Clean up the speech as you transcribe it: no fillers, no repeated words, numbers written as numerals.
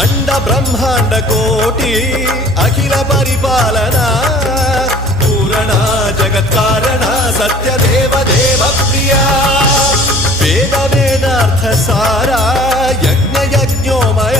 అండ బ్రహ్మాండ కోటి అఖిల పరిపాలన పూరణ జగత్కారణ సత్యదేవ దేవ ప్రియా వేద వేదార్థ సారా యజ్ఞ యజ్ఞోమయ